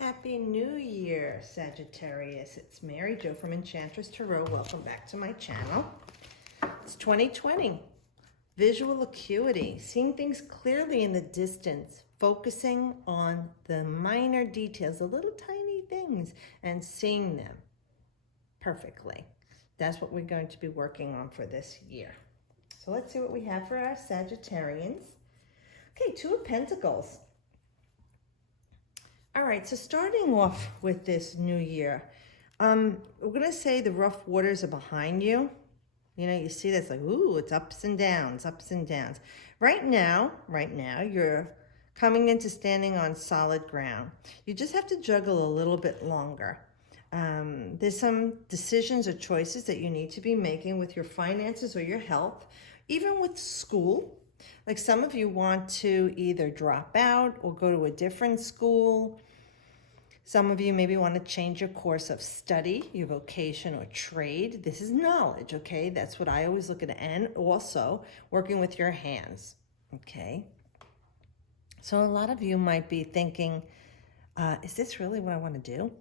Happy New Year, Sagittarius. It's Mary Jo from Enchantress Tarot. Welcome back to my channel. It's 2020. Visual acuity, seeing things clearly in the distance, focusing on the minor details, the little tiny things, and seeing them perfectly. That's what we're going to be working on for this year. So let's see what we have for our Sagittarians. Okay, Two of Pentacles. All right, so starting off with this new year, we're going to say the rough waters are behind you. You know, you see this like, ooh, it's ups and downs, ups and downs. Right now, you're coming into standing on solid ground. You just have to juggle a little bit longer. There's some decisions or choices that you need to be making with your finances or your health, even with school. Like some of you want to either drop out or go to a different school. Some of you maybe want to change your course of study, your vocation or trade. This is knowledge, okay? That's what I always look at. And also working with your hands, okay? So a lot of you might be thinking, is this really what I want to do?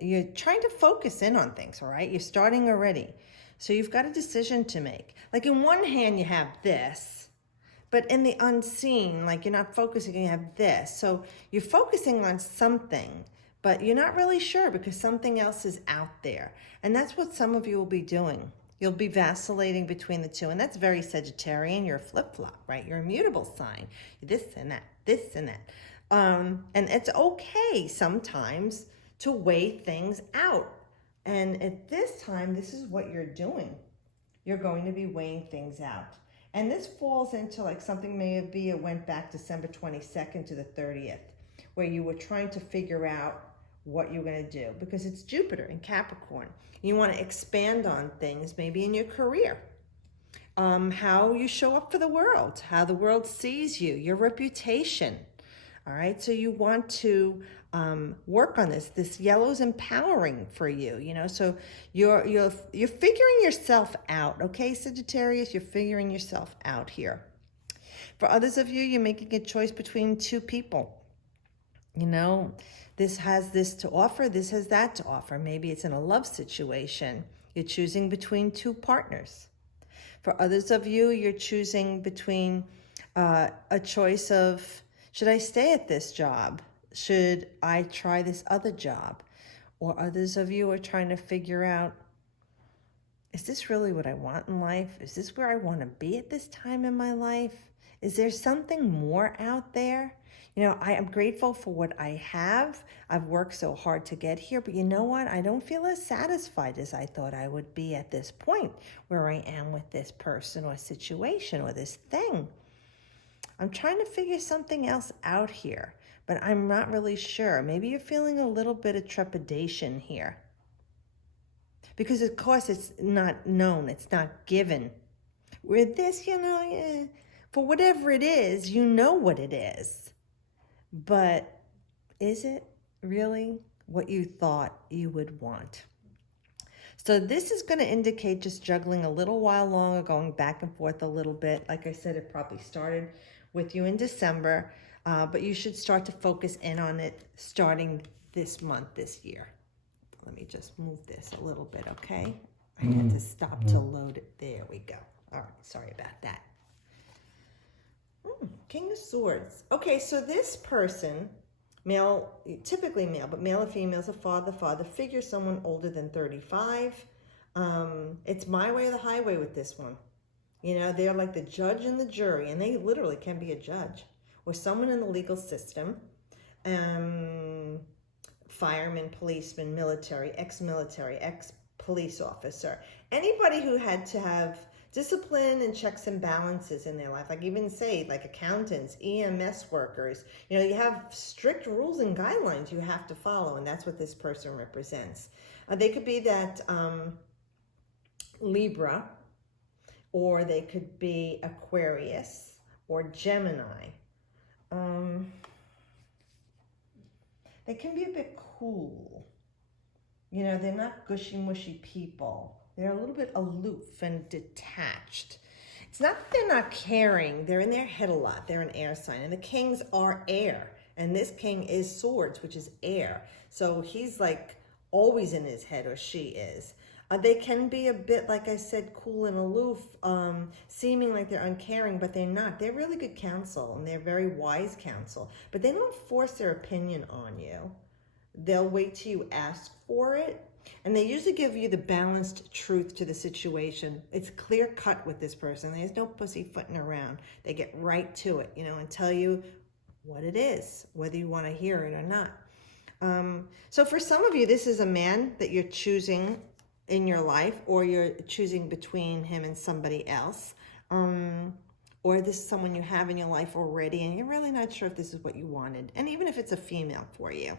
You're trying to focus in on things, all right? You're starting already. So you've got a decision to make. Like in one hand, you have this. But in the unseen, like you're not focusing, you have this. So you're focusing on something, but you're not really sure because something else is out there. And that's what some of you will be doing. You'll be vacillating between the two. And that's very Sagittarian. You're a flip-flop, right? You're a mutable sign. This and that, this and that. And it's okay sometimes to weigh things out. And at this time, this is what you're doing. You're going to be weighing things out. And this falls into like something maybe it went back December 22nd to the 30th, where you were trying to figure out what you're going to do because it's Jupiter in Capricorn. You want to expand on things maybe in your career, how you show up for the world, how the world sees you, your reputation. All right, so you want to work on this. This yellow's empowering for you, you know. So you're figuring yourself out, okay, Sagittarius. You're figuring yourself out here. For others of you, you're making a choice between two people. You know, this has this to offer, this has that to offer. Maybe it's in a love situation. You're choosing between two partners. For others of you, you're choosing between a choice of, should I stay at this job? Should I try this other job? Or others of you are trying to figure out, is this really what I want in life? Is this where I want to be at this time in my life? Is there something more out there? You know, I am grateful for what I have. I've worked so hard to get here, but you know what? I don't feel as satisfied as I thought I would be at this point where I am with this person or situation or this thing. I'm trying to figure something else out here, but I'm not really sure. Maybe you're feeling a little bit of trepidation here. Because of course it's not known, it's not given. Where this, you know, for whatever it is, you know what it is. But is it really what you thought you would want? So this is going to indicate just juggling a little while longer, going back and forth a little bit. Like I said, it probably started with you in December, but you should start to focus in on it starting this month, this year. Let me just move this a little bit, okay? I had to stop to load it. There we go. All right, sorry about that. King of Swords. Okay, so this person, male, typically male, but male or female, is a father figure, someone older than 35. It's my way or the highway with this one. You know, they're like the judge and the jury, and they literally can be a judge or someone in the legal system. Fireman, policeman, military, ex-military, ex-police officer. Anybody who had to have discipline and checks and balances in their life. Like even say like accountants, EMS workers. You know, you have strict rules and guidelines you have to follow, and that's what this person represents. They could be that Libra, or they could be Aquarius or Gemini. They can be a bit cool. You know, they're not gushy-mushy people. They're a little bit aloof and detached. It's not that they're not caring. They're in their head a lot. They're an air sign. And the kings are air. And this king is swords, which is air. So he's like always in his head, or she is. They can be a bit, like I said, cool and aloof, seeming like they're uncaring, but they're not. They're really good counsel, and they're very wise counsel, but they don't force their opinion on you. They'll wait till you ask for it, and they usually give you the balanced truth to the situation. It's clear cut with this person. There's no pussyfooting around. They get right to it, and tell you what it is, whether you want to hear it or not. So for some of you, this is a man that you're choosing in your life, or you're choosing between him and somebody else, or this is someone you have in your life already and you're really not sure if this is what you wanted, and even if it's a female for you.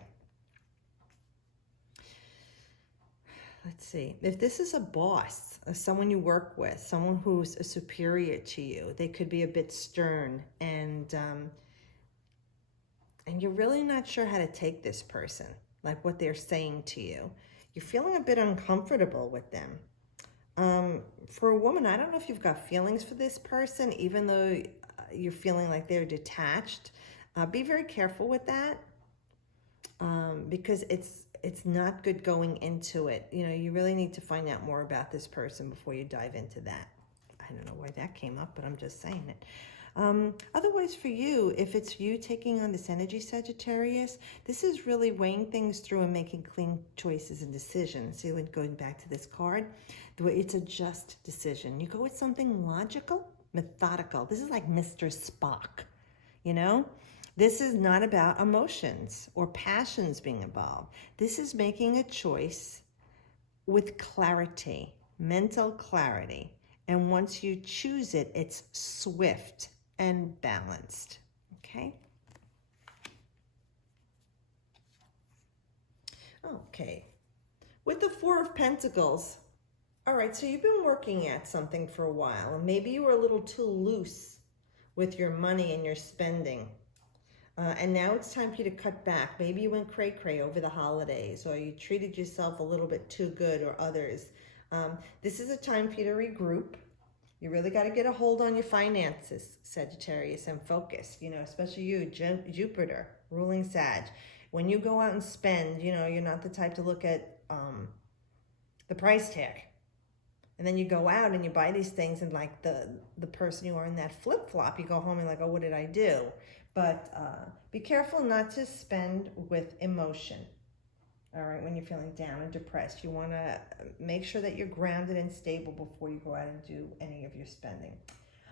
Let's see, if this is a boss, someone you work with, someone who's a superior to you, they could be a bit stern, and you're really not sure how to take this person, like what they're saying to you. You're feeling a bit uncomfortable with them. For a woman, I don't know if you've got feelings for this person, even though you're feeling like they're detached. Be very careful with that, because it's not good going into it. You really need to find out more about this person before you dive into that. I don't know why that came up, but I'm just saying it. Otherwise, for you, if it's you taking on this energy, Sagittarius, this is really weighing things through and making clean choices and decisions. See, going back to this card, the way it's a just decision. You go with something logical, methodical. This is like Mr. Spock, This is not about emotions or passions being involved. This is making a choice with clarity, mental clarity. And once you choose it, it's swift and balanced, okay? Okay, with the Four of Pentacles, all right, so you've been working at something for a while, and maybe you were a little too loose with your money and your spending. And now it's time for you to cut back. Maybe you went cray-cray over the holidays, or you treated yourself a little bit too good, or others. This is a time for you to regroup. You really got to get a hold on your finances, Sagittarius, and focus, especially you, Jupiter, ruling Sag. When you go out and spend, you're not the type to look at the price tag. And then you go out and you buy these things, and like the person you are in that flip-flop, you go home and like, oh, what did I do? But be careful not to spend with emotion. All right, when you're feeling down and depressed, you want to make sure that you're grounded and stable before you go out and do any of your spending.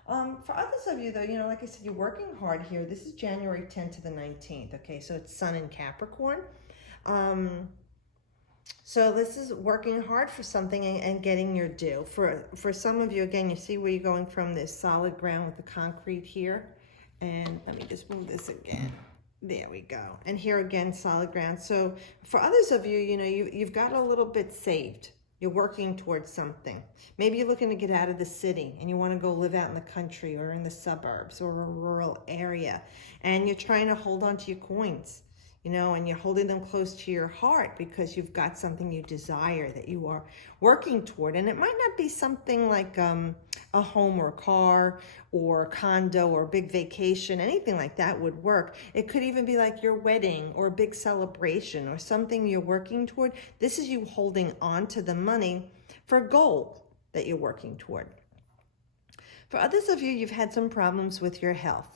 For others of you, though, like I said, you're working hard here. This is January 10th to the 19th, okay? So it's Sun in Capricorn. So this is working hard for something and getting your due. For some of you, again, you see where you're going from this solid ground with the concrete here. And let me just move this again. There we go. And here again, solid ground. So for others of you, you've got a little bit saved. You're working towards something. Maybe you're looking to get out of the city and you want to go live out in the country or in the suburbs or a rural area. And you're trying to hold on to your coins, and you're holding them close to your heart because you've got something you desire that you are working toward. And it might not be something like a home or a car or a condo or a big vacation. Anything like that would work. It could even be like your wedding or a big celebration or something you're working toward. This is you holding on to the money for a goal that you're working toward. For others of you, you've had some problems with your health.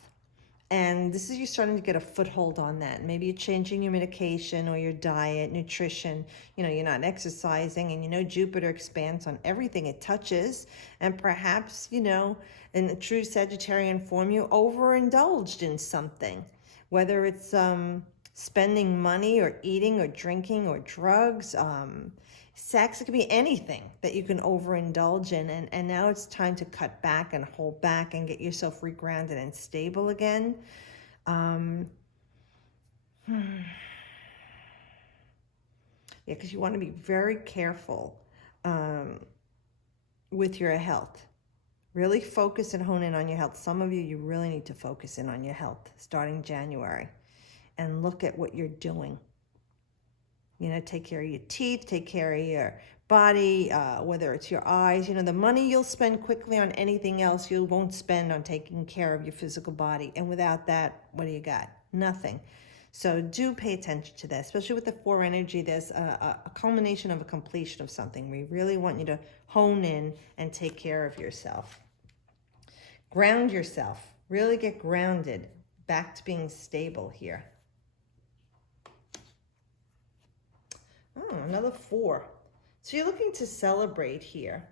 And this is you starting to get a foothold on that. Maybe you're changing your medication or your diet, nutrition. You're not exercising, and Jupiter expands on everything it touches. And perhaps, in the true Sagittarian form, you overindulged in something. Whether it's spending money or eating or drinking or drugs, sex, it could be anything that you can overindulge in. And now it's time to cut back and hold back and get yourself regrounded and stable again. Yeah, because you want to be very careful with your health. Really focus and hone in on your health. Some of you really need to focus in on your health starting January and look at what you're doing. Take care of your teeth, take care of your body, whether it's your eyes. The money you'll spend quickly on anything else, you won't spend on taking care of your physical body. And without that, what do you got? Nothing. So do pay attention to that, especially with the 4 energy. There's a culmination of a completion of something. We really want you to hone in and take care of yourself. Ground yourself. Really get grounded. Back to being stable here. Oh, another 4. So you're looking to celebrate here.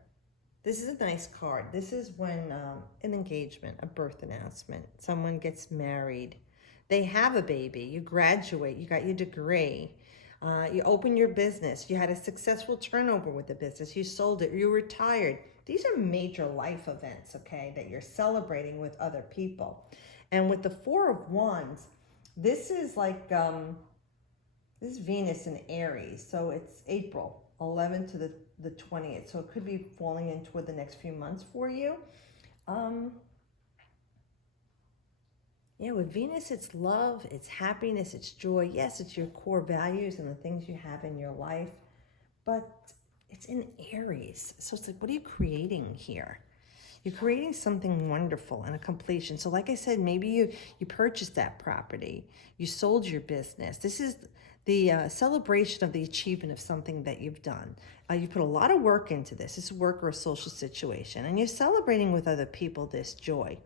This is a nice card. This is when an engagement, a birth announcement, someone gets married, they have a baby, you graduate, you got your degree, you open your business, you had a successful turnover with the business, you sold it, you retired. These are major life events, okay, that you're celebrating with other people. And with the 4 of Wands, this is like, this is Venus in Aries, so it's April 11th to the 20th, so it could be falling in toward the next few months for you. Yeah, with Venus, it's love, it's happiness, it's joy. Yes, it's your core values and the things you have in your life, but it's in Aries. So it's like, what are you creating here? You're creating something wonderful and a completion. So like I said, maybe you purchased that property, you sold your business. This is the celebration of the achievement of something that you've done. You put a lot of work into this. It's a work or a social situation, and you're celebrating with other people this joy.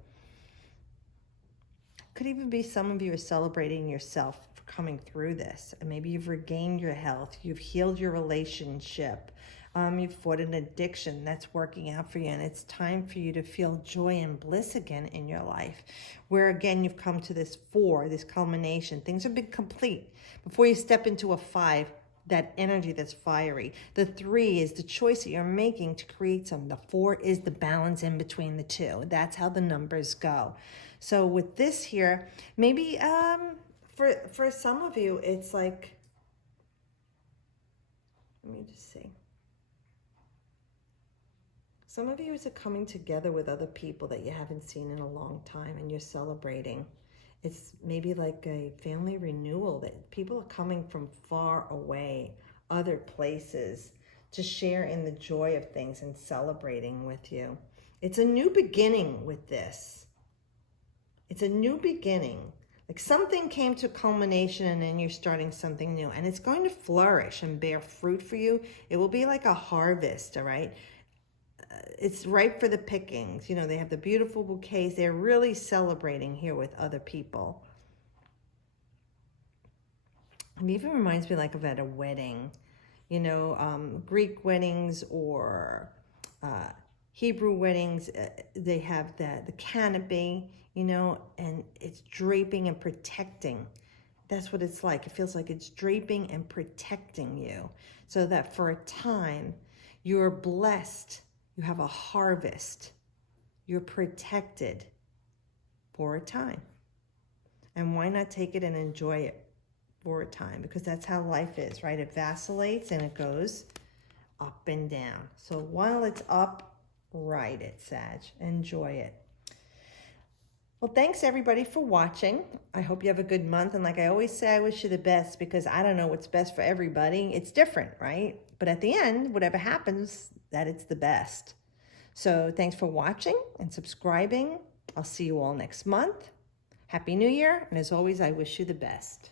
Could even be some of you are celebrating yourself for coming through this. And maybe you've regained your health, you've healed your relationship, you've fought an addiction that's working out for you, and it's time for you to feel joy and bliss again in your life, where again you've come to this 4, this culmination. Things have been complete. Before you step into a 5, that energy that's fiery. The 3 is the choice that you're making to create something. The 4 is the balance in between the 2. That's how the numbers go. So with this here, maybe for some of you, it's like, let me just see. Some of you is coming together with other people that you haven't seen in a long time, and you're celebrating. It's maybe like a family renewal, that people are coming from far away, other places, to share in the joy of things and celebrating with you. It's a new beginning with this. It's a new beginning. Like something came to culmination and then you're starting something new, and it's going to flourish and bear fruit for you. It will be like a harvest, all right? It's ripe for the pickings. You know, they have the beautiful bouquets. They're really celebrating here with other people. It even reminds me like of at a wedding, you know, Greek weddings or Hebrew weddings. They have the canopy, you know, and it's draping and protecting. That's what it's like. It feels like it's draping and protecting you, so that for a time you're blessed. You have a harvest. You're protected for a time. And why not take it and enjoy it for a time? Because that's how life is, right? It vacillates and it goes up and down. So while it's up, ride it, Sag. Enjoy it. Well, thanks everybody for watching. I hope you have a good month. And like I always say, I wish you the best, because I don't know what's best for everybody. It's different, right? But at the end, whatever happens, that it's the best. So thanks for watching and subscribing. I'll see you all next month. Happy New Year. And as always, I wish you the best.